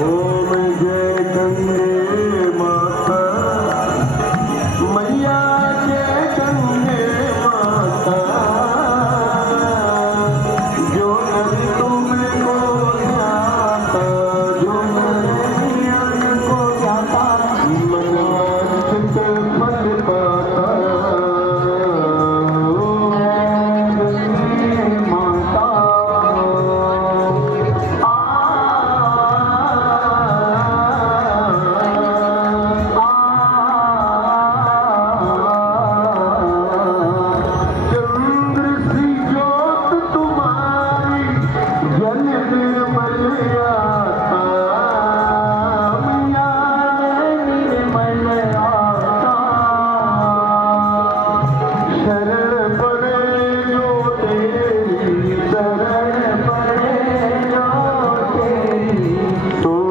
ओम जय गंगे माता मैया जय गंगे माता जो नदी तुमको जाता जो नदी को जाता मनवांछित फल पाता जन निर्मल